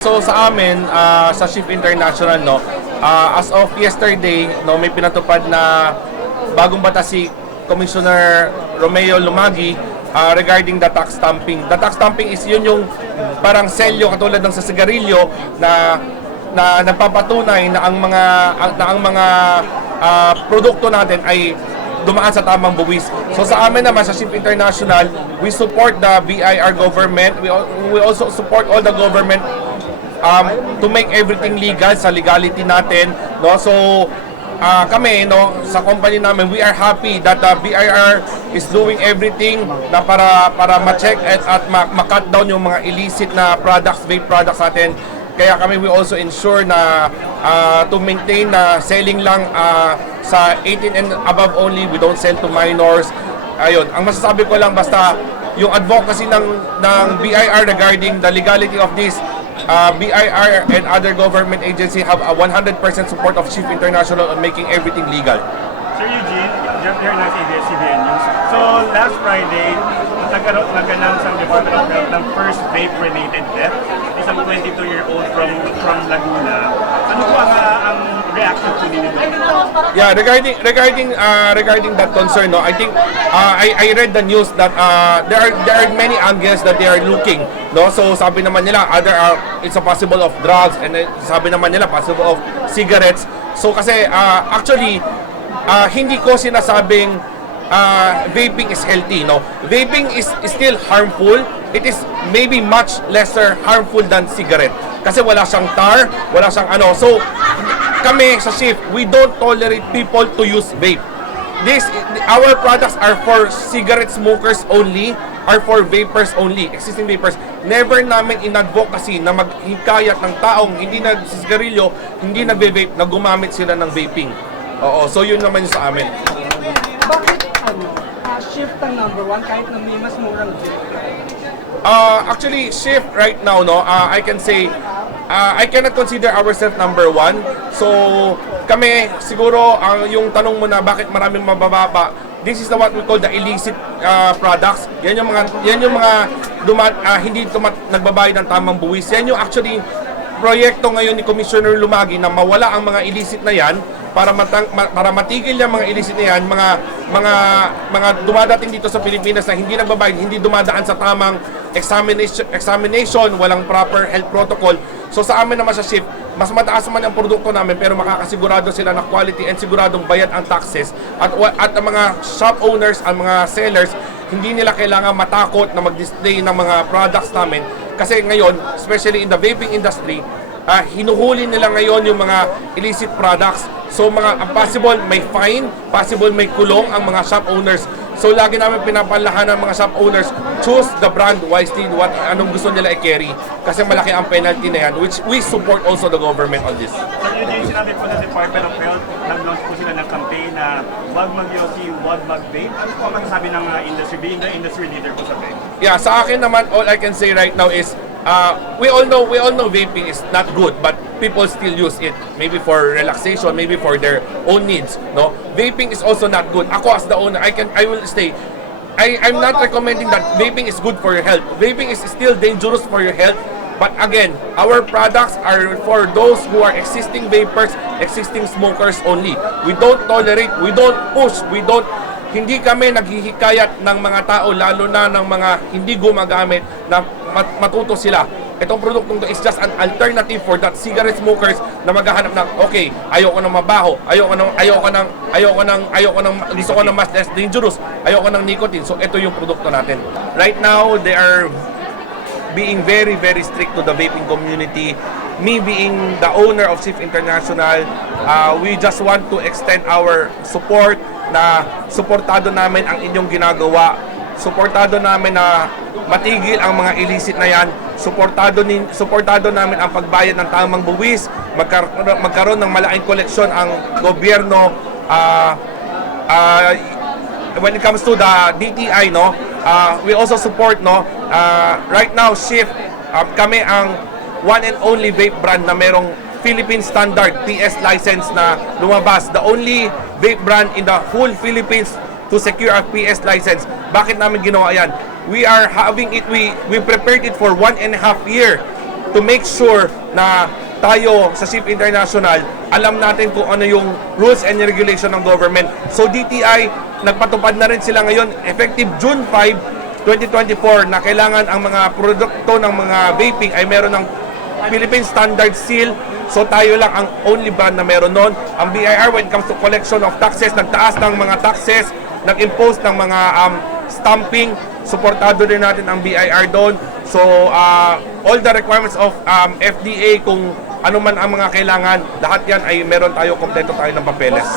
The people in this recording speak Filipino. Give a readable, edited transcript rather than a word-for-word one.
So sa amin, sa Shift International, no, as of yesterday, no, may pinatupad na bagong batas si Commissioner Romeo Lumagi regarding the tax stamping. The tax stamping is yun yung parang selyo katulad ng sa sigarilyo na nagpapatunay na ang mga produkto natin ay dumaan sa tamang buwis. So sa amin naman sa Shift International, we support the BIR government. We also support all the government to make everything legal sa legality natin, no. So kami, no, sa company namin, we are happy that the BIR is doing everything na para ma-check at ma-cut down yung mga illicit na products, vape products natin. Kaya kami we also ensure na to maintain na selling lang sa 18 and above only. We don't sell to minors. Ayun, ang masasabi ko lang, basta yung advocacy ng BIR regarding the legality of this, BIR and other government agency have a 100% support of Shift International on making everything legal. Sir Eugene, Jeff here ng ABS-CBN News. So last Friday, nag-announce ang Department of Health ng first vape-related death, isang 22-year-old from Laguna. Ano po ang reaction po ninyo? Yeah, regarding that concern, no, I think I read the news that there are many angles that they are looking, no. So sabi naman nila it's a possible of drugs, and sabi naman nila possible of cigarettes. So kasi actually hindi ko sinasabing vaping is healthy, no. Vaping is still harmful. It is maybe much lesser harmful than cigarette kasi wala siyang tar, wala siyang ano. So kami sa Shift, we don't tolerate people to use vape. Our products are for cigarette smokers only, are for vapers only, existing vapers. Never namin in-advocacy na maghikayat ng taong hindi nagsisigarilyo, hindi nagve-vape, na gumamit sila ng vaping. Oo, so yun naman yung sa amin. Bakit Shift ang number one kahit na may mas murang vape? Actually, Shift right now, no, I can say I cannot consider ourselves number one. So kami siguro yung tanong mo na bakit maraming mabababa, this is what we call the illicit products. Yan yung mga hindi nagbabayad ng tamang buwis. Yan yung actually proyekto ngayon ni Commissioner Lumagi na mawala ang mga illicit na yan para matigil yung mga illicit na yan, mga dumadating dito sa Pilipinas na hindi nagbabayad, hindi dumadaan sa tamang examination, walang proper health protocol. So sa amin naman sa Shift, mas mataas man ang produkto namin pero makakasigurado sila na quality and siguradong bayad ang taxes, at ang mga shop owners, ang mga sellers, hindi nila kailangan matakot na mag-display ng mga products namin kasi ngayon, especially in the vaping industry, hinuhuli nila ngayon yung mga illicit products. So ang possible may fine, possible may kulong ang mga shop owners. So lagi namin pinapalahan ng mga shop owners, choose the brand wisely, anong gusto nila i-carry. Kasi malaki ang penalty na yan, which we support also the government on this. Sir Eugene, sinabi po ng Department of Health, nag-launch po sila ng campaign na wag mag-yosi, wag mag-vape. Ano po ang masasabi ng industry, being the industry leader po sa vape? Yeah, sa akin naman, all I can say right now is we all know vaping is not good, but people still use it, maybe for relaxation, maybe for their own needs, no. Vaping is also not good. Ako as the owner, I will say I'm not recommending that vaping is good for your health. Vaping is still dangerous for your health, but again, our products are for those who are existing vapers, existing smokers only. We don't tolerate, we don't push, hindi kami naghihikayat ng mga tao, lalo na ng mga hindi gumagamit, na matuto sila. Itong produktong to is just an alternative for that cigarette smokers na maghahanap ng, okay, ayoko ng mabaho, gusto ko ng mas less dangerous, ayoko ng nicotine. So ito yung produkto natin. Right now, they are being very, very strict to the vaping community. Me being the owner of Shift International, we just want to extend our support na suportado namin ang inyong ginagawa. Suportado namin na matigil ang mga illicit na yan. Suportado namin ang pagbayad ng tamang buwis, magkaroon ng malaking koleksyon ang gobyerno. When it comes to the DTI, no, we also support, no, right now Shift, kami ang one and only vape brand na merong Philippine Standard PS license na lumabas. The only vape brand in the whole Philippines to secure a PS license. Bakit namin ginawa yan? We are having it, we prepared it for 1.5 years. to make sure na tayo sa SIF International, alam natin kung ano yung rules and regulation ng government. So DTI, nagpatupad na rin sila ngayon, effective June 5, 2024, na kailangan ang mga produkto ng mga vaping ay meron ng Philippine Standard Seal. So tayo lang ang only brand na meron nun. Ang BIR, when it comes to collection of taxes, nagtaas ng mga taxes, nag-impose ng mga stamping, suportado din natin ang BIR doon. So all the requirements of FDA, kung ano man ang mga kailangan, lahat yan ay meron tayo, kompleto tayo ng papeles.